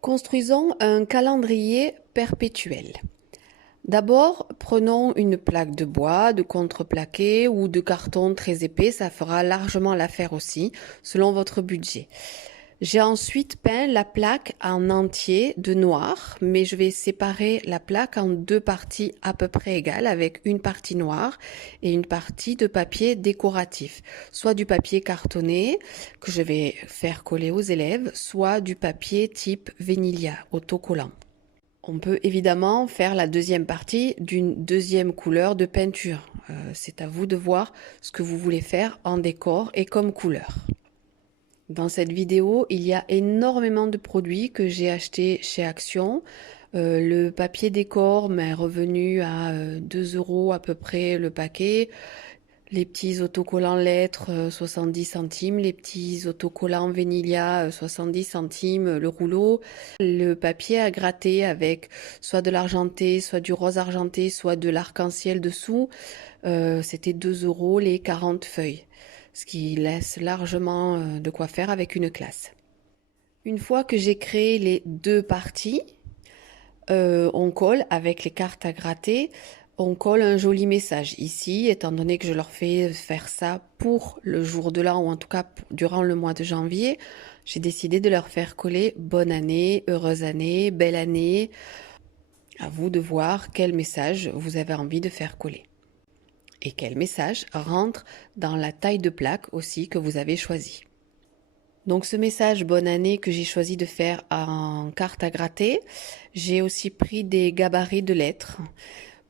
Construisons un calendrier perpétuel. D'abord, prenons une plaque de bois, de contreplaqué ou de carton très épais, ça fera largement l'affaire aussi, selon votre budget. J'ai ensuite peint la plaque en entier de noir, mais je vais séparer la plaque en deux parties à peu près égales, avec une partie noire et une partie de papier décoratif, soit du papier cartonné que je vais faire coller aux élèves, soit du papier type Venilia, autocollant. On peut évidemment faire la deuxième partie d'une deuxième couleur de peinture. C'est à vous de voir ce que vous voulez faire en décor et comme couleur. Dans cette vidéo, il y a énormément de produits que j'ai achetés chez Action. Le papier décor m'est revenu à 2 € à peu près le paquet. Les petits autocollants lettres, 70 centimes. Les petits autocollants Venilia, 70 centimes le rouleau. Le papier à gratter avec soit de l'argenté, soit du rose argenté, soit de l'arc-en-ciel dessous. C'était 2 € les 40 feuilles. Ce qui laisse largement de quoi faire avec une classe. Une fois que j'ai créé les deux parties, on colle avec les cartes à gratter, on colle un joli message. Ici, étant donné que je leur fais faire ça pour le jour de l'an, ou en tout cas durant le mois de janvier, j'ai décidé de leur faire coller bonne année, heureuse année, belle année. À vous de voir quel message vous avez envie de faire coller. Et quel message rentre dans la taille de plaque aussi que vous avez choisi. Donc ce message bonne année que j'ai choisi de faire en carte à gratter, j'ai aussi pris des gabarits de lettres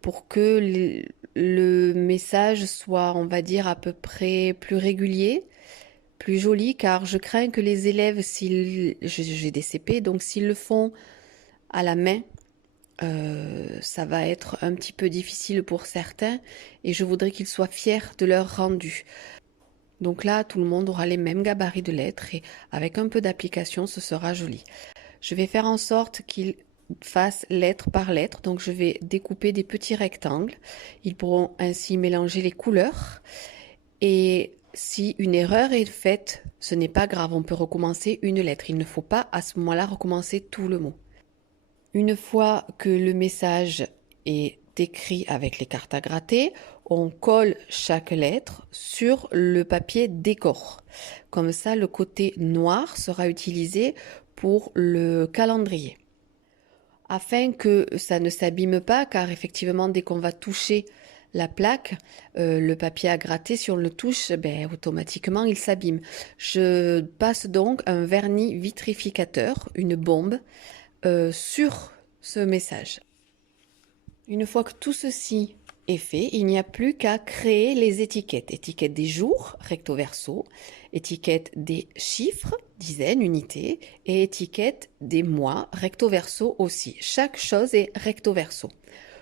pour que le message soit, on va dire, à peu près plus régulier, plus joli, car je crains que les élèves, j'ai des CP, donc s'ils le font à la main, ça va être un petit peu difficile pour certains et je voudrais qu'ils soient fiers de leur rendu. Donc là, tout le monde aura les mêmes gabarits de lettres et avec un peu d'application, ce sera joli. Je vais faire en sorte qu'ils fassent lettre par lettre, donc je vais découper des petits rectangles. Ils pourront ainsi mélanger les couleurs et si une erreur est faite, ce n'est pas grave, on peut recommencer une lettre. Il ne faut pas à ce moment-là recommencer tout le mot. Une fois que le message est écrit avec les cartes à gratter, on colle chaque lettre sur le papier décor. Comme ça, le côté noir sera utilisé pour le calendrier. Afin que ça ne s'abîme pas, car effectivement, dès qu'on va toucher la plaque, le papier à gratter, si on le touche, automatiquement, il s'abîme. Je passe donc un vernis vitrificateur, une bombe, sur ce message. Une fois que tout ceci est fait, il n'y a plus qu'à créer les étiquettes. Étiquette des jours, recto verso, étiquette des chiffres, dizaines, unités, et étiquette des mois, recto verso aussi. Chaque chose est recto verso.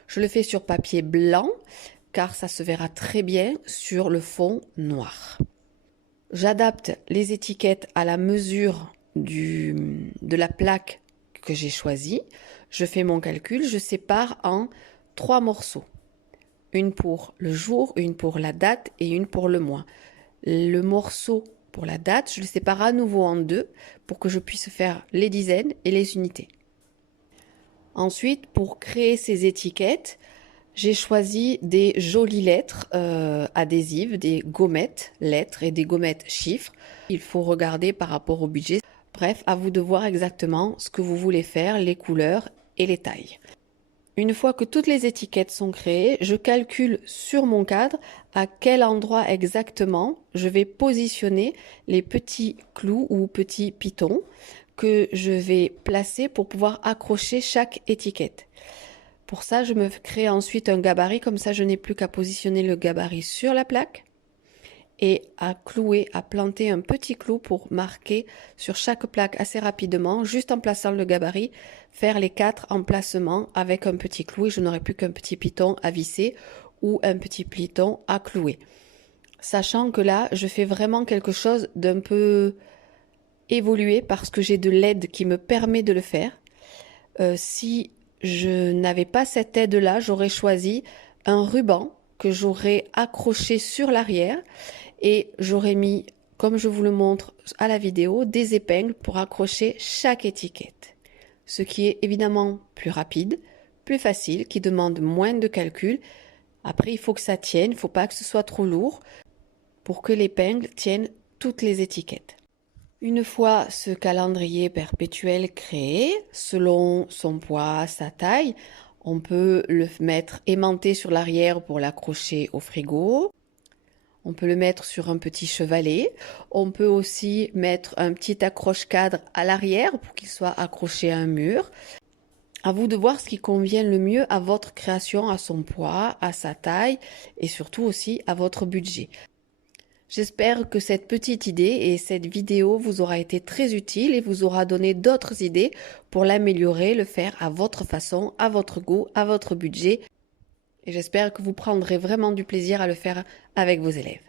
Je le fais sur papier blanc, car ça se verra très bien sur le fond noir. J'adapte les étiquettes à la mesure de la plaque que j'ai choisi, je fais mon calcul, je sépare en 3 morceaux. Une pour le jour, une pour la date et une pour le mois. Le morceau pour la date, je le sépare à nouveau en 2 pour que je puisse faire les dizaines et les unités. Ensuite, pour créer ces étiquettes, j'ai choisi des jolies lettres adhésives, des gommettes lettres et des gommettes chiffres. Il faut regarder par rapport au budget. Bref, à vous de voir exactement ce que vous voulez faire, les couleurs et les tailles. Une fois que toutes les étiquettes sont créées, je calcule sur mon cadre à quel endroit exactement je vais positionner les petits clous ou petits pitons que je vais placer pour pouvoir accrocher chaque étiquette. Pour ça, je me crée ensuite un gabarit, comme ça je n'ai plus qu'à positionner le gabarit sur la plaque et à clouer, à planter un petit clou pour marquer sur chaque plaque assez rapidement, juste en plaçant le gabarit, faire les 4 emplacements avec un petit clou et je n'aurai plus qu'un petit piton à visser ou un petit piton à clouer. Sachant que là, je fais vraiment quelque chose d'un peu évolué parce que j'ai de l'aide qui me permet de le faire. Si je n'avais pas cette aide-là, j'aurais choisi un ruban que j'aurais accroché sur l'arrière et j'aurais mis, comme je vous le montre à la vidéo, des épingles pour accrocher chaque étiquette. ce qui est évidemment plus rapide, plus facile, qui demande moins de calcul. Après, il faut que ça tienne, il ne faut pas que ce soit trop lourd pour que l'épingle tienne toutes les étiquettes. Une fois ce calendrier perpétuel créé, selon son poids, sa taille, on peut le mettre aimanté sur l'arrière pour l'accrocher au frigo. On peut le mettre sur un petit chevalet. On peut aussi mettre un petit accroche-cadre à l'arrière pour qu'il soit accroché à un mur. À vous de voir ce qui convient le mieux à votre création, à son poids, à sa taille et surtout aussi à votre budget. J'espère que cette petite idée et cette vidéo vous aura été très utile et vous aura donné d'autres idées pour l'améliorer, le faire à votre façon, à votre goût, à votre budget. Et j'espère que vous prendrez vraiment du plaisir à le faire avec vos élèves.